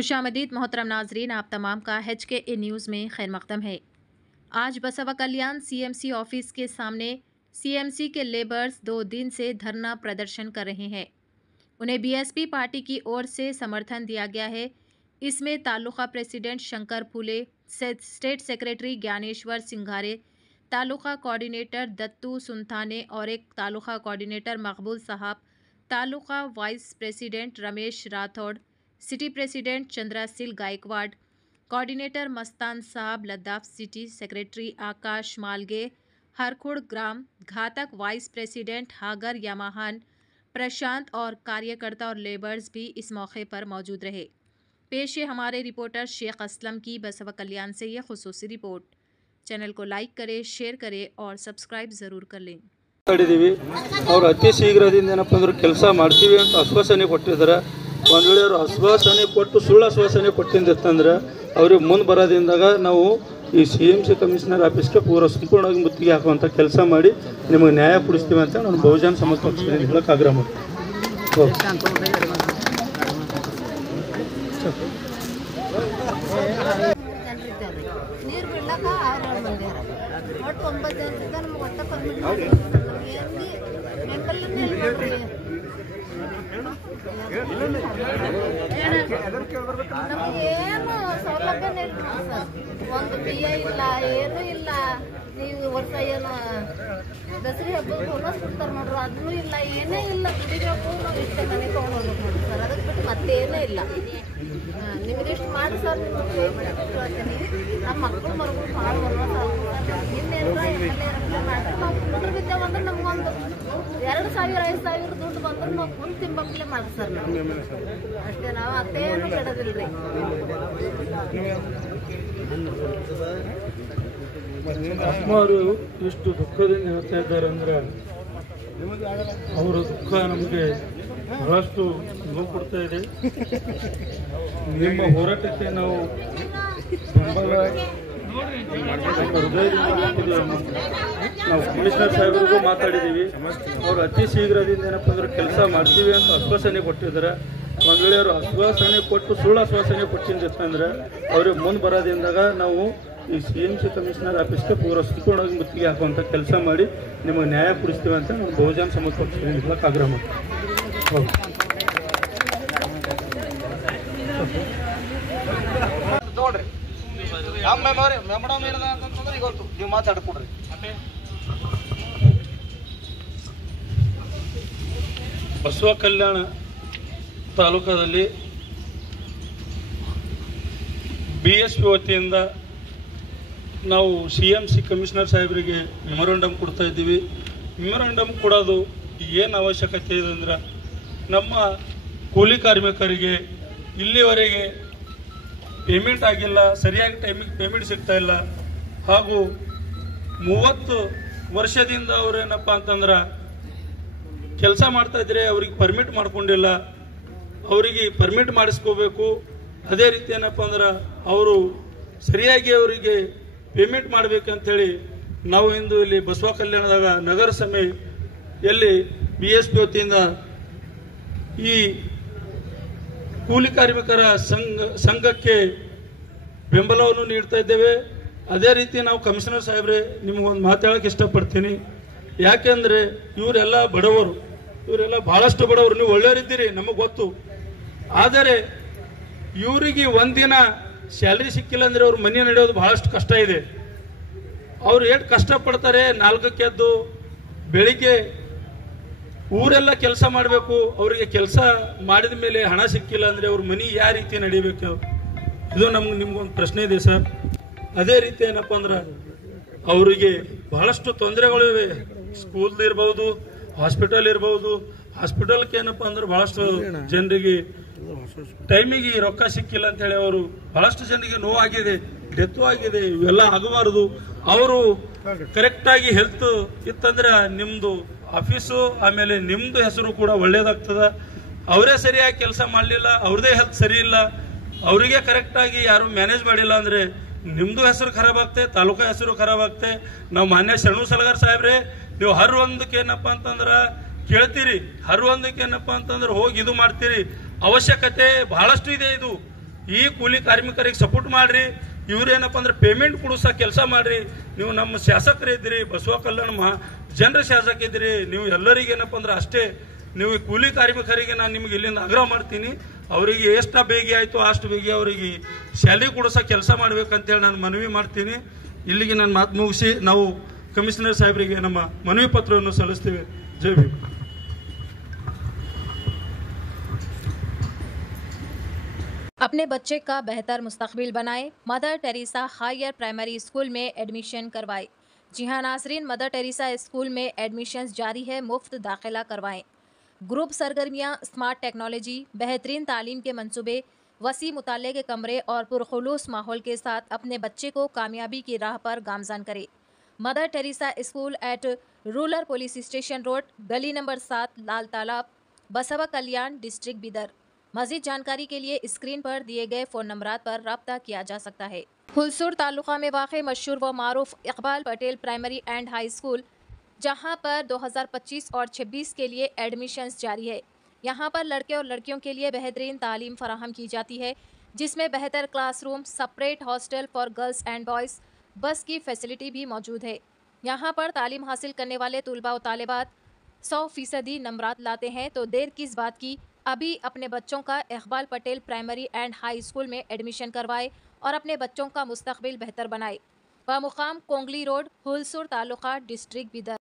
खुशामदीद मोहतरम नाजरीन, आप तमाम का HKA न्यूज़ में खैर मकदम है। आज बसवा कल्याण CMC ऑफिस के सामने CMC के लेबर्स 2 दिन से धरना प्रदर्शन कर रहे हैं। उन्हें BSP पार्टी की ओर से समर्थन दिया गया है। इसमें taluka president Shankar Phule, state secretary Dnyaneshwar Singhare, taluka coordinator Dattu Sunthane और एक taluka coordinator Maqbool Sahab, taluka vice president Ramesh Rathod, city president Chandrasil Gaikwad, coordinator Mastan Sahab, Ladakh city secretary Akash Malge, Harkhud ग्राम घातक वाइस प्रेसिडेंट हागर यामाहान, प्रशांत और कार्यकर्ता और लेबर्स भी इस मौके पर मौजूद रहे। पेश है हमारे रिपोर्टर शेख असलम की बसवा कल्याण से यह खुसूसी रिपोर्ट। चैनल को लाइक करें, शेयर करें और सब्सक्राइब ज़रूर कर लें। और अति शीघ्रದಿಂದ ಏನಪ್ಪ ಅಂದ್ರೆ ಕೆಲಸ ಮಾಡ್ತೀವಿ ಅಂತ ಆಶ್ವಾಸನೆ ಕೊಟ್ಟಿದ್ದಾರೆ। ಒಂದು ವೇಳೆ ಅವರು ಆಶ್ವಾಸನೆ ಕೊಟ್ಟು ಸುಳ್ಳು ಆಶ್ವಾಸನೆ ಕೊಟ್ಟಿದ್ದಂದ್ರೆ ಅವ್ರಿಗೆ ಮುಂದೆ ಬರೋದ್ರಿಂದಾಗ ನಾವು ಈ CMC ಕಮಿಷನರ್ ಆಫೀಸ್ಗೆ ಸಂಪೂರ್ಣವಾಗಿ ಮುತ್ತಿಗೆ ಹಾಕುವಂಥ ಕೆಲಸ ಮಾಡಿ ನಿಮಗೆ ನ್ಯಾಯ ಕೊಡಿಸ್ತೀವಿ ಅಂತ ನಾನು ಬಹುಜನ ಸಮಾಜ ಪಕ್ಷದಿಂದ ಹೇಳಕ್ಕೆ ಆಗ್ರಹ ಮಾಡ್ತೀನಿ। ನೀರು ಬಿಡ್ಲಕ್ಕ ಅವ್ರು ಬಂದ್ಯಾರ ಒಟ್ಟು 9 ಜನರಿಂದ ನಮ್ಗೆ ಒಟ್ಟ ಪರ್ಮಿಟ್ ಮಾಡಿ ನಮಗೇನು ಸೌಲಭ್ಯನೇ ಇಲ್ಲ ಸರ್। ಒಂದು BA ಇಲ್ಲ, ಏನೂ ಇಲ್ಲ। ನೀವು ವರ್ಷ ಏನು ದಸರಿ ಹಬ್ಬದ ಬೋನಸ್ ಕೊಡ್ತಾರೆ ನೋಡ್ರಿ, ಅದನ್ನೂ ಇಲ್ಲ, ಏನೇ ಇಲ್ಲ। ದುಡಿಬೇಕು, ನಾವು ಇಷ್ಟೇ ಮನೆ ತೊಗೊಂಡು ಹೋಗ್ಬೇಕು ನೋಡಿ ಸರ್, ಅದಕ್ಕೆ ಬಿಟ್ಟು ಮತ್ತೇನೇ ಇಲ್ಲ। ನಿಮ್ಗೆ ಇಷ್ಟು ಮಾಡಿ ಸರ್, ನಿಮ್ಗೆ ಹೇಳ್ತೀನಿ, ನಮ್ಮ ಮಕ್ಕಳು ಮರುಗಳು ಭಾಳ ಬರೋದು ಇನ್ನೇನು MLA ಮಾಡಿ ನಾವು ಕುಂಡ್ರಬಿದ್ದೇವೆ ಅಂದ್ರೆ ನಮ್ಗೊಂದು 2,000 5,000 ದುಡ್ಡು ಬಂದ್ರೆ ನಾವು ಕುಂದು ತಿಂಬಕ್ಲೆ ಮಾಡಿ ಸರ್ ನಾವು ಅಷ್ಟೇ, ನಾವು ಅತ್ತೇನು ಬಿಡೋದಿಲ್ಲ ರೀ। ಅಮ್ಮವರು ಎಷ್ಟು ದುಃಖದಿಂದ ಹೇಳ್ತಾ ಇದ್ದಾರೆ ಅಂದ್ರೆ ಅವರ ದುಃಖ ನಮಗೆ ಬಹಳಷ್ಟು ನೋವು ಕೊಡ್ತಾ ಇದೆ। ನಿಮ್ಮ ಹೋರಾಟಕ್ಕೆ ನಾವು ಬೆಂಬಲ ನಾವು ಕಮಿಷನರ್ ಸಾಹೇಬರಿಗೂ ಮಾತಾಡಿದ್ದೀವಿ। ಅವರು ಅತಿ ಶೀಘ್ರದಿಂದ ಏನಪ್ಪ ಅಂದ್ರೆ ಕೆಲಸ ಮಾಡ್ತೀವಿ ಅಂತ ಆಶ್ವಾಸನೆ ಕೊಟ್ಟಿದ್ದಾರೆ। ಒಂದು ವೇಳೆ ಅವರು ಆಶ್ವಾಸನೆ ಕೊಟ್ಟು ಸುಳ್ಳು ಆಶ್ವಾಸನೆ ಕೊಟ್ಟಿದ್ದಂದ್ರೆ ಅವ್ರಿಗೆ ಮುಂದೆ ಬರೋದ್ರಿಂದಾಗ ನಾವು ಈ CMC ಕಮಿಷನರ್ ಆಫೀಸ್ಗೆ ಸಂಪೂರ್ಣವಾಗಿ ಮುತ್ತಿಗೆ ಹಾಕುವಂಥ ಕೆಲಸ ಮಾಡಿ ನಿಮಗೆ ನ್ಯಾಯ ಕೊಡಿಸ್ತೀವಿ ಅಂತ ನಾನು ಬಹುಜನ ಸಮಾಜ ಪಕ್ಷದಿಂದ ಹೇಳಕ್ಕೆ ಆಗ್ರಹ ಮಾಡ್ತೀನಿ। ನೋಡ್ರಿ ಮೇಡಮ್ ಏನದ ಅಂತಂದ್ರೆ ಈಗ ನೀವು ಮಾತಾಡ್ಕೊಡ್ರಿ। ಬಸವ ಕಲ್ಯಾಣ ತಾಲೂಕದಲ್ಲಿ BSP ವತಿಯಿಂದ ನಾವು CMC ಕಮಿಷನರ್ ಸಾಹೇಬರಿಗೆ ಮೆಮೊರಂಡಮ್ ಕೊಡ್ತಾ ಇದ್ದೀವಿ। ಮೆಮೊರಂಡಮ್ ಕೊಡೋದು ಏನು ಅವಶ್ಯಕತೆ ಇದೆ ಅಂದ್ರೆ ನಮ್ಮ ಕೂಲಿ ಕಾರ್ಮಿಕರಿಗೆ ಇಲ್ಲಿವರೆಗೆ ಪೇಮೆಂಟ್ ಆಗಿಲ್ಲ, ಸರಿಯಾಗಿ ಟೈಮಿಗೆ ಪೇಮೆಂಟ್ ಸಿಗ್ತಾ ಇಲ್ಲ, ಹಾಗೂ 30 ವರ್ಷದಿಂದ ಅವರೇನಪ್ಪ ಅಂತಂದ್ರೆ ಕೆಲಸ ಮಾಡ್ತಾ ಇದ್ರೆ ಅವ್ರಿಗೆ ಪರ್ಮಿಟ್ ಮಾಡ್ಕೊಂಡಿಲ್ಲ, ಅವರಿಗೆ ಪರ್ಮಿಟ್ ಮಾಡಿಸ್ಕೋಬೇಕು। ಅದೇ ರೀತಿ ಏನಪ್ಪ ಅಂದ್ರೆ ಅವರು ಸರಿಯಾಗಿ ಅವರಿಗೆ ಪೇಮೆಂಟ್ ಮಾಡಬೇಕಂತೇಳಿ ನಾವು ಇಂದು ಇಲ್ಲಿ ಬಸವ ಕಲ್ಯಾಣದಾಗ ನಗರ ಸಭೆಯಲ್ಲಿ BSP ವತಿಯಿಂದ ಈ ಕೂಲಿ ಕಾರ್ಮಿಕರ ಸಂಘಕ್ಕೆ ಬೆಂಬಲವನ್ನು ನೀಡ್ತಾ ಇದ್ದೇವೆ। ಅದೇ ರೀತಿ ನಾವು ಕಮಿಷನರ್ ಸಾಹೇಬ್ರೆ ನಿಮಗೊಂದು ಮಾತಾಡೋಕೆ ಇಷ್ಟಪಡ್ತೀನಿ। ಯಾಕೆಂದರೆ ಇವರೆಲ್ಲ ಬಡವರು, ಇವರೆಲ್ಲ ಬಹಳಷ್ಟು ಬಡವರು, ನೀವು ಒಳ್ಳೆಯವರಿದ್ದೀರಿ ನಮಗೆ ಗೊತ್ತು, ಆದರೆ ಇವರಿಗೆ ಒಂದಿನ ಸ್ಯಾಲ್ರಿ ಸಿಕ್ಕಿಲ್ಲ ಅಂದರೆ ಅವ್ರ ಮನೆ ನಡೆಯೋದು ಬಹಳಷ್ಟು ಕಷ್ಟ ಇದೆ। ಅವ್ರು ಎಷ್ಟು ಕಷ್ಟಪಡ್ತಾರೆ, 4ಕ್ಕೆ ಎದ್ದು ಬೆಳಿಗ್ಗೆ ಊರೆಲ್ಲ ಕೆಲಸ ಮಾಡಬೇಕು, ಅವರಿಗೆ ಕೆಲಸ ಮಾಡಿದ ಮೇಲೆ ಹಣ ಸಿಕ್ಕಿಲ್ಲ ಅಂದರೆ ಅವ್ರ ಮನೆ ಯಾವ ರೀತಿ ನಡಿಬೇಕು, ಇದು ನಿಮ್ಗೊಂದು ಪ್ರಶ್ನೆ ಇದೆ ಸರ್। ಅದೇ ರೀತಿ ಏನಪ್ಪ ಅಂದ್ರೆ ಅವರಿಗೆ ಬಹಳಷ್ಟು ತೊಂದರೆಗಳು ಇವೆ, ಸ್ಕೂಲ್ ಇರ್ಬೋದು, ಹಾಸ್ಪಿಟಲ್ ಇರ್ಬೋದು। ಹಾಸ್ಪಿಟಲ್ಗೆ ಏನಪ್ಪ ಅಂದ್ರೆ ಬಹಳಷ್ಟು ಜನರಿಗೆ ಟೈಮಿಗೆ ರೊಕ್ಕ ಸಿಕ್ಕಿಲ್ಲ ಅಂತ ಹೇಳಿ ಅವರು ಬಹಳಷ್ಟು ಜನರಿಗೆ ನೋವಾಗಿದೆ, ಡೆತ್ ಆಗಿದೆ, ಇವೆಲ್ಲ ಆಗಬಾರದು। ಅವರು ಕರೆಕ್ಟಾಗಿ ಹೆಲ್ತ್ ಇತ್ತಂದ್ರೆ ನಿಮ್ಮದು ಆಫೀಸು ಆಮೇಲೆ ನಿಮ್ಮದು ಹೆಸರು ಕೂಡ ಒಳ್ಳೇದಾಗ್ತದೆ। ಅವರೇ ಸರಿಯಾಗಿ ಕೆಲಸ ಮಾಡಲಿಲ್ಲ, ಅವ್ರದೇ ಹೆಲ್ತ್ ಸರಿ ಇಲ್ಲ, ಅವರಿಗೆ ಕರೆಕ್ಟಾಗಿ ಯಾರು ಮ್ಯಾನೇಜ್ ಮಾಡಿಲ್ಲ ಅಂದರೆ ನಿಮ್ಮದು ಹೆಸರು ಖರಾಬ್ ಆಗ್ತದೆ, ತಾಲೂಕಾ ಹೆಸರು ಖರಾಬ್ ಆಗ್ತದೆ। ನಾವು ಮಾನ್ಯ ಶರಣು ಸಲಗಾರ್ ಸಾಹೇಬ್ರೆ, ನೀವು ಹರ್ ಒಂದಕ್ಕೆ ಏನಪ್ಪ ಅಂತಂದ್ರೆ ಕೇಳ್ತೀರಿ, ಹರ್ ಒಂದಕ್ಕೆ ಏನಪ್ಪ ಅಂತಂದ್ರೆ ಹೋಗಿ ಇದು ಮಾಡ್ತೀರಿ, ಅವಶ್ಯಕತೆ ಬಹಳಷ್ಟು ಇದೆ। ಇದು ಈ ಕೂಲಿ ಕಾರ್ಮಿಕರಿಗೆ ಸಪೋರ್ಟ್ ಮಾಡ್ರಿ. ಇವ್ರೇನಪ್ಪ ಅಂದ್ರೆ ಪೇಮೆಂಟ್ ಕೊಡಿಸೋ ಕೆಲಸ ಮಾಡ್ರಿ. ನೀವು ನಮ್ಮ ಶಾಸಕರಿದ್ರಿ, ಬಸವ ಕಲ್ಯಾಣ ಜನರ ಶಾಸಕ ಇದ್ರಿ. ನೀವು ಎಲ್ಲರಿಗೆ ಏನಪ್ಪ ಅಂದ್ರೆ ಅಷ್ಟೇ ನೀವು ಕೂಲಿ ಕಾರ್ಮಿಕರಿಗೆ ನಾನು ನಿಮ್ಗೆ ಇಲ್ಲಿಂದ ಆಗ್ರಹ ಮಾಡ್ತೀನಿ. ಅವರಿಗೆ ಎಷ್ಟು ಬೇಗ ಆಯಿತು ಅಷ್ಟು ಬೇಗ ಅವರಿಗೆ ಶಾಲೆ ಕೊಡಿಸೋ ಕೆಲಸ ಮಾಡ್ಬೇಕಂತೇಳಿ ನಾನು ಮನವಿ ಮಾಡ್ತೀನಿ. ಇಲ್ಲಿಗೆ ನಾನು ಮಾತು ಮುಗಿಸಿ ನಾವು ಕಮಿಷನರ್ ಸಾಹೇಬರಿಗೆ ನಮ್ಮ ಮನವಿ ಪತ್ರವನ್ನು ಸಲ್ಲಿಸ್ತೀವಿ. ಜೈ ಭೀಮ್. अपने बच्चे का बेहतर मुस्तकबिल बनाएं, mother Teresa higher primary school में एडमिशन करवाएं। जी हां नाजरीन, मदर टेरेसा स्कूल में एडमिशन्स जारी है, मुफ्त दाखिला करवाएं। ग्रुप सरगर्मियां, स्मार्ट टेक्नोलॉजी, बेहतरीन तालीम के मंसूबे, वसी मुताले के कमरे और पुरखुलूस माहौल के साथ अपने बच्चे को कामयाबी की राह पर गामजान करें। Mother Teresa school eight rural police station road, गली नंबर 7, लाल तालाब, बसवा कल्याण, डिस्ट्रिक्ट बिदर। मज़ीद जानकारी के लिए स्क्रीन पर दिए गए फ़ोन नंबरात पर रब्ता किया जा सकता है। हुलसूर तालुका में वाक़ मशहूर व मारूफ Iqbal Patel primary and high school, जहां पर 2025 और 26 के लिए एडमिशन्स जारी है। यहां पर लड़के और लड़कियों के लिए बेहतरीन तालीम फराहम की जाती है, जिसमें बेहतर classroom, separate hostel for girls and boys, बस की फैसिलिटी भी मौजूद है। यहाँ पर तालीम हासिल करने वाले तुलबा व तालिबात 100% नंबरात लाते हैं, तो देर किस बात की, अभी अपने बच्चों का Iqbal Patel primary and high school में एडमिशन करवाए और अपने बच्चों का मुस्तकबिल बेहतर बनाए। वह मुकाम कोंगली रोड, हुलसूर तालुका, डिस्ट्रिक्ट बिदर।